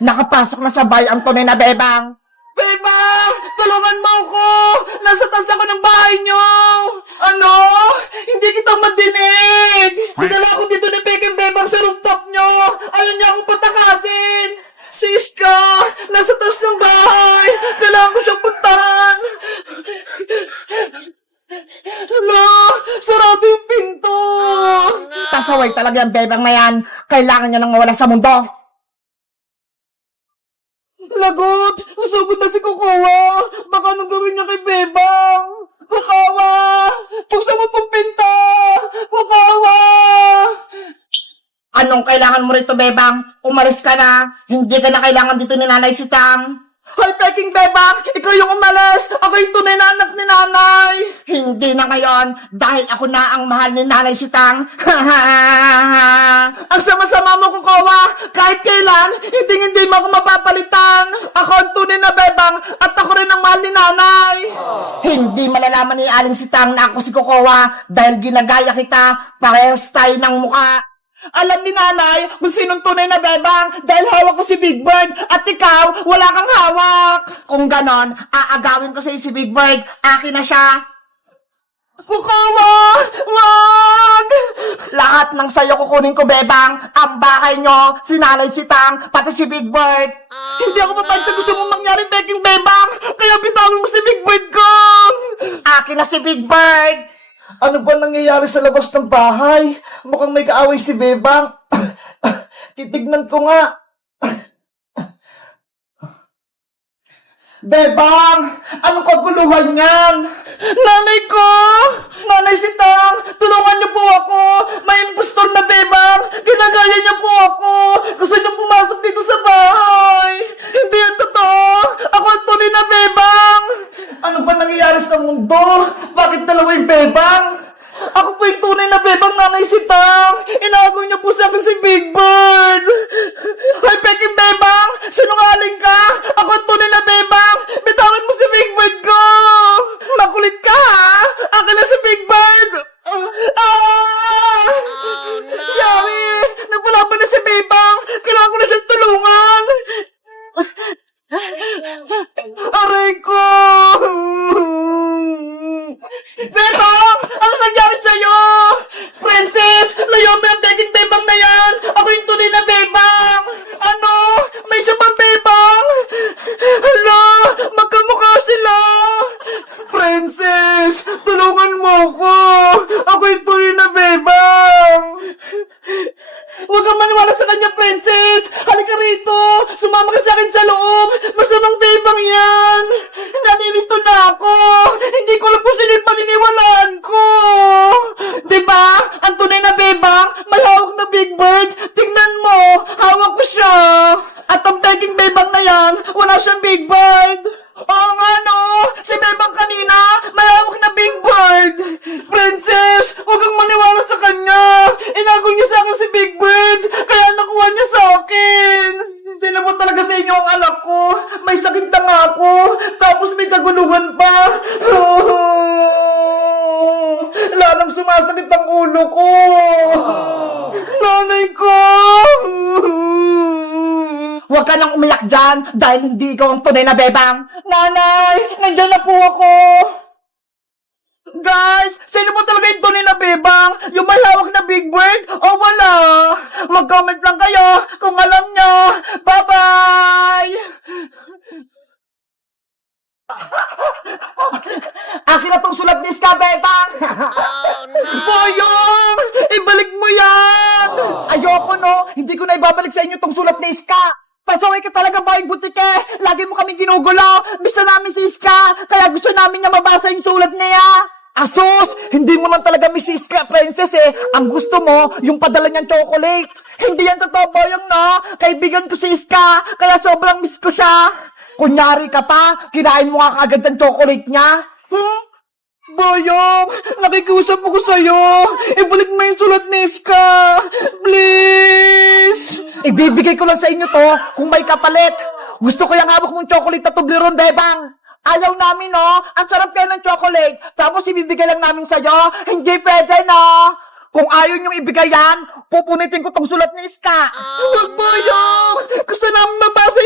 Nakapasok na sa bahay ang tunay na bebang. Bebang! Tulungan mo ako! Nasa taas ako ng bahay nyo! Ano? Hindi kita madinig! Dinala ako dito ni Peking Bebang sa rooftop nyo! Ayaw niya akong patakasin! Si Iska! Nasa taas ng bahay! Kailangan ko siyang puntahan! Hala! Sarado yung pinto! Pasaway talaga ang bebang na yan. Kailangan niya nang mawala sa mundo. Lagot! Nasugod na si Kukawa! Baka anong gawin niya kay Bebang? Kukawa! Buksan mo tong pinto! Kukawa! Anong kailangan mo rito, bebang? Umalis ka na. Hindi ka na kailangan dito ni Nanay Sitang. Hoy, Peking Bebang! Ikaw yung umalis! Ako yung tunay na anak ni Nanay! Hindi na ngayon, dahil ako na ang mahal ni Nanay Sitang. Ang sama-sama mo, Kukawa! Kahit kailan, hindi mo ako mapapalitan! Ako ang tunay na Bebang at ako rin ang mahal ni Nanay! Hindi malalaman ni Aling Sitang na ako si Kokowa dahil ginagaya kita, parehas tayo ng mukha. Alam ni Nanay kung sinong tunay na Bebang dahil hawak ko si Big Bird at ikaw, wala kang hawak! Kung ganon, aagawin ko sa'yo si Big Bird, akin na siya. Kukawa! Wag! Lahat ng sayo kukunin ko, bebang. Ang bahay nyo, si Nanay Sitang, pati si Big Bird. Hindi ako papayag sa gusto mong mangyari, Peking Bebang! Kaya bitawin mo si Big Bird ko! Akin na si Big Bird. Ano ba nangyayari sa labas ng bahay? Mukhang may kaaway si Bebang. Titignan ko nga. Bebang! Anong kaguluhan yan? Nanay ko! Nanay Sitang! Tulungan niyo po ako! May impostor na Bebang! Ginagaya niya po ako! Gusto niyo pumasok dito sa bahay! Hindi yan totoo! Ako ang tunay na Bebang! Ano ba nangyayari sa mundo? Bakit dalawa yung Bebang? Ako po yung tunay na Bebang, Nanay Sitang! Inaagaw niyo po sa akin si Big Bird! Hoy, Peking Bebang! Sinungaling ka! Ako ang tunay na Bebang! Bitawan mo si Big Bird ko! Makulit ka, ha? Akin na si Big Bird! Yari! Nagpalaban na si Bebang! Kailangan ko na siyang tulungan! Aray ko! Bebang! Ano nangyari sa'yo? Princess! Layo mo yung Peking Bebang na yan! Ako yung tunay na Bebang! Ano? May isa pang Bebang? Hala! Magkamukha sila! Princess! Tulungan mo ko! Ako yung tunay na Bebang! Huwag kang maniwala sa kanya, Princess! Halika rito! Sumama ka sa akin sa loob! Masamang Bebang yan! Nanirito na ako! Hindi ko alam kung sino yung paniniwalaan ko! Diba? Ang tunay na Bebang, may hawak na Big Bird! Tingnan mo! Hawak ko siya! At ang Peking Bebang na yan, wala siyang Big Bird! Oo nga no! Si Bebang kanina, may hawak na Big Bird! Princess, huwag kang maniwala sa kanya! Inagaw niya sa akin si Big Bird! Kaya nakuha niya sa akin! Sino mo talaga sa inyo ang anak ko? May sakit na nga ako! Tapos may kaguluhan pa! Lalang sumasakit ang ulo ko! Nanay ko! Huwag ka nang umiyak dyan dahil hindi ikaw ang tunay na bebang. Nanay! Nandiyan na po ako! Guys! Sino po talaga yung tunay na Bebang? Yung may hawak na Big Bird? O wala? Mag-comment lang kayo kung alam nyo! Bye-bye! Akin na tong sulat ni Iska, bebang. Boyong! Ibalik mo yan! Ayoko no, hindi ko na ibabalik sa inyo tong sulat ni Iska. Pasaway ka talaga, boy butike. Lagi mo kami ginugulo. Gusto namin si Iska, kaya gusto namin na mabasa yung sulat niya. Asos! Hindi mo man talaga miss si Iska, Princess eh. Ang gusto mo, yung padala niyang chocolate. Hindi yan totoo, Boyong, no? Kaibigan ko si Iska, kaya sobrang miss ko siya. Kunyari ka pa, kinain mo nga kagad ang chocolate niya. Boyong, nakikiusap ako sa'yo. Ibalik mo yung sulat ni Iska. Please! Ibibigay ko lang sa inyo to kung may kapalit. Gusto ko yung hawak mong chocolate na Toblerone, bebang. Ayaw namin, no? Ang sarap kayo ng chocolate. Tapos ibibigay lang namin sa'yo. Hindi pwede, no? Kung ayaw niyong ibigay yan, pupunitin ko tong sulat ni Iska. Huwag, Boyong! Gusto namin mabasa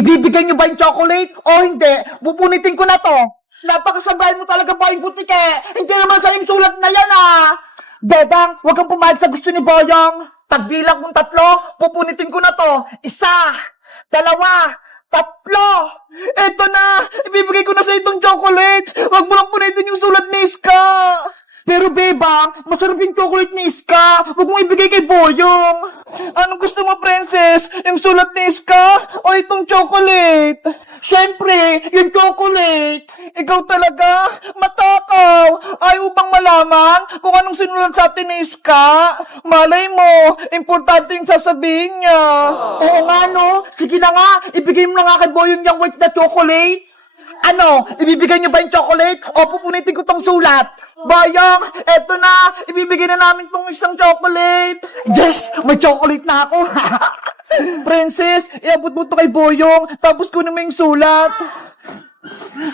Ibibigay niyo ba yung chocolate o hindi? Pupunitin ko na to. Napakasabay mo talaga ba yung butike? Hindi naman sa yung sulat na yan Bebang, huwag kang pumayag sa gusto ni Boyong. Pagbilang kong 3, pupunitin ko na to. 1, 2, 3. Eto na! Ibibigay ko na sa itong chocolate! Huwag mo lang punitin yung sulat ni Iska! Pero Bebang, masarap yung chocolate ni Iska! Huwag mong ibigay kay Boyong! Anong gusto mo, Princess? Yung sulat ni Iska o itong chocolate? Siyempre, yung chocolate! Ikaw talaga? Matakaw! Ayaw bang malaman kung anong sinulat sa atin ni Iska? Malay mo, importante yung sasabihin niya. Oo nga, no? Sige na nga, ibigay mo na nga kay Boyong yung white na chocolate. Ano, ibibigay niyo ba yung chocolate o pupunitin ko tong sulat? Boyong, eto na, ibibigay na namin tong isang chocolate. Yes, may chocolate na ako. Princess, iabot mo to kay Boyong, tapos kunin mo yung sulat.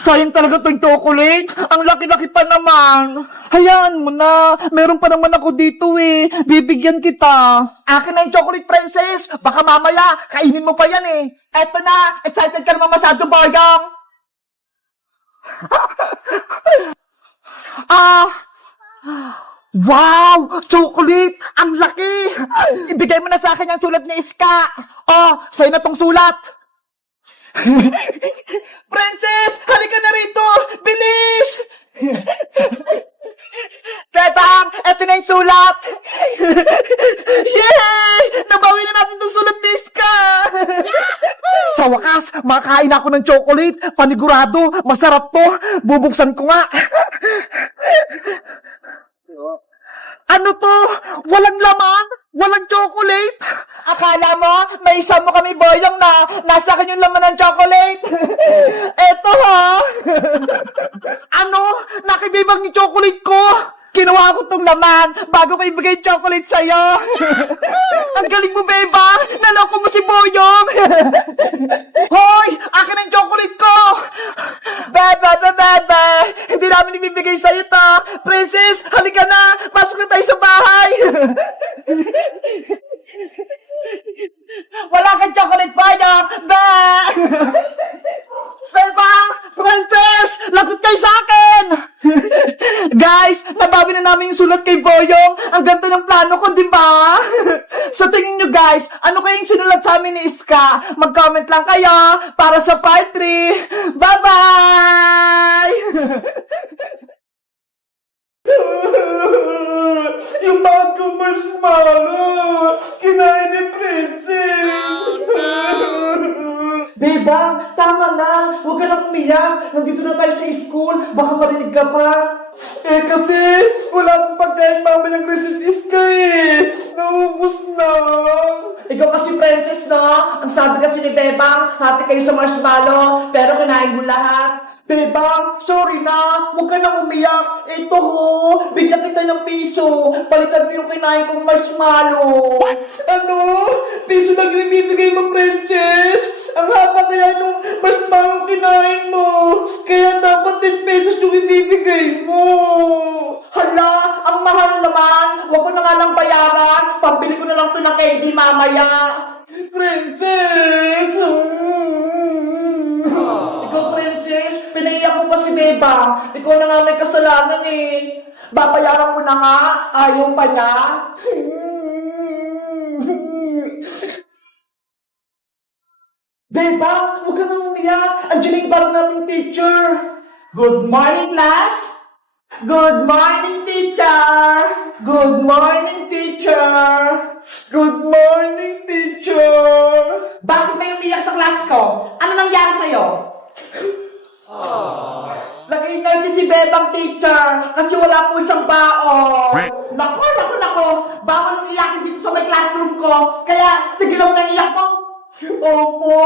Sayang talaga tong chocolate. Ang laki-laki pa naman. Hayaan mo na. Meron pa naman ako dito Bibigyan kita. Akin na yung chocolate, Princess. Baka mamaya, kainin mo pa yan Eto na, excited ka naman masyado, Boyong. Wow! Chocolate! Ang laki! Ibigay mo na sa akin yung sulat ni Iska. Sa'yo na tong sulat. Princess! Halika na rito! Bilis! Bebang! Eto na yung sulat! Yay! Nabawi na natin tong sulat ni Iska! Sa wakas, makakain ako ng chocolate. Panigurado, masarap to. Bubuksan ko nga. Ano to? Walang laman? Walang chocolate? Akala mo, may isa mo kami, Boyong, na nasa akin yung laman ng chocolate? Eto Ano? Nakibibag yung chocolate ko? Kinuha ko tong laman bago ko ibigay yung chocolate sa'yo. Ang galing mo, Beba! Naloko mo si Boyong! Hoy! Akin ang chocolate ko! Bebe! Hindi namin ibibigay sa'yo to! Princess, halika na! Pasok na tayo sa bahay! Wala kang chocolate, Boyong! Bebang! Princess! Lagot kayo sa akin! Guys, nabawi na namin yung sulat kay Boyong. Ang ganda ng plano ko, di ba? Sa tingin nyo guys, ano kayong sinulat sa amin ni Iska? Mag-comment lang kayo para sa part 3. Bye-bye! Yung bagong marshmallow, kinain ni Princess. Bebang, tama na. Huwag ka na umiyak. Nandito na tayo sa school. Baka marinig ka pa. Kasi wala akong pagkain mamayang recess Iska Naubos na. Ikaw kasi, Princess, no? Ang sabi kasi ni Bebang, hati kayo sa marshmallow, pero kinain mo lahat. Bebang, sorry na. Huwag ka nang umiyak. Ito bigyan kita ng piso. Palitan mo yung kinain kong marshmallow. Ano? Piso lang yung ibibigay mo, Princess? Ang haba kaya nung marshmallow kinain mo. Kaya dapat 10 pesos yung ibibigay mo. Hala, ang mahal naman. Huwag ko na nga lang bayaran. Pambili ko na lang ito ng candy mamaya. Princess! Ikaw, Princess, pinaiyak mo pa si Beba. Ikaw na nga may kasalanan Babayaran ko na nga. Ayaw pa niya. Beba, huwag ka nang umiyak. Andiyan na yung bago nating teacher. Good morning, class. Good morning, teacher. Good morning, teacher. Good morning, teacher. Bakit may umiyak sa class ko? Ano nangyari sa'yo? Nag-iingay si Bebang, teacher, kasi wala po siyang baon. Nako. Bawal ang iyakin dito sa may classroom ko. Kaya, sige lang nang iyak mo. Opo.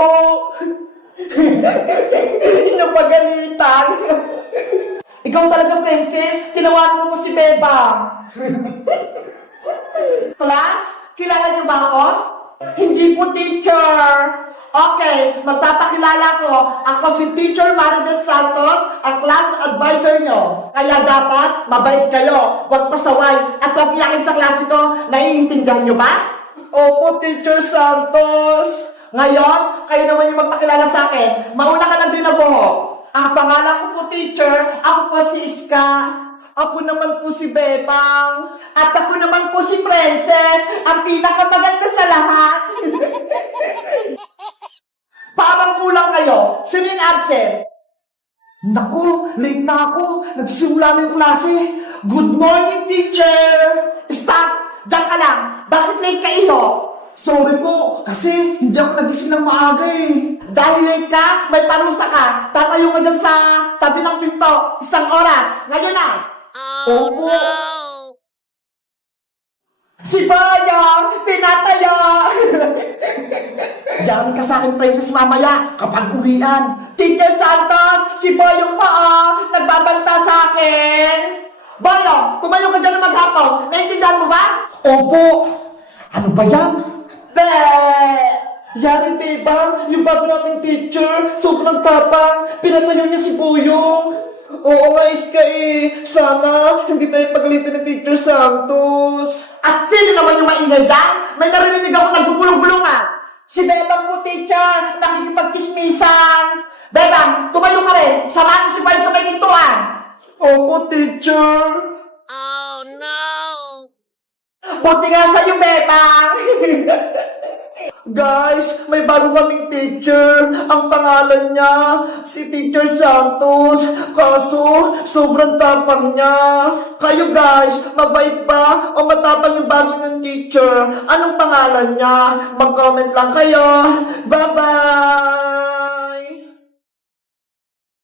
Napagalitan. Ikaw talaga, Princess. Tinawagan mo si Bebang. Class, kilala niyo ba ako? Hindi po, teacher. Okay, magpapakilala ko. Ako si Teacher Maribel Santos, ang class advisor nyo. Kaya dapat, mabait kayo. Huwag pasaway at huwag iyakin sa klase ko. Naiintindihan nyo ba? Opo, Teacher Santos. Ngayon, kayo naman yung magpakilala sa akin. Mauna ka na din na buhok. Ang pangalan ko po, teacher, ako po si Iska. Ako naman po si Bebang. At ako naman po si Princess, ang pinakamaganda sa lahat. Parang kulang kayo. Sino yung absent? Naku, late na ako. Nagsimula na yung klase. Good morning, teacher! Stop! Diyan ka lang. Bakit late ka, Ilo? Sorry po, kasi hindi ako nagising ng maaga eh. Dahil late ka, may parusa ka. Tatayo ka dyan sa tabi ng pinto. 1 oras. Ngayon na. Opo. Si Bayang, tinataya! Yari ka sa akin, princess, mamaya, kapag uwian. Teacher Santos, si Bayang pa nagbabanta sa akin. Bayang, tumayo ka dyan na maghapon. Naintindihan mo ba? Opo. Ano ba yan? Be! Yari, Bebang, yung bago nating teacher, sobrang tapang, pinatayo niya si Buyong. Oo nga, Iska eh. Sana hindi tayo pagalitin ng Teacher Santos. At sino naman yung maingay dyan? May narinig ako nagbubulong-bulong Si Bebang mo, teacher, nakikipagkismisan. Bebang, tumayo ka rin. Samahan mo si Barb sa may pintuan. Opo, teacher. Oh, no! Buti nga sa'yo, Bebang. Guys, may bago kaming teacher. Ang pangalan niya, si Teacher Santos. Kaso, sobrang tapang niya. Kayo guys, mabait ba o matapang yung bago niyang teacher? Anong pangalan niya? Mag-comment lang kayo. Bye-bye!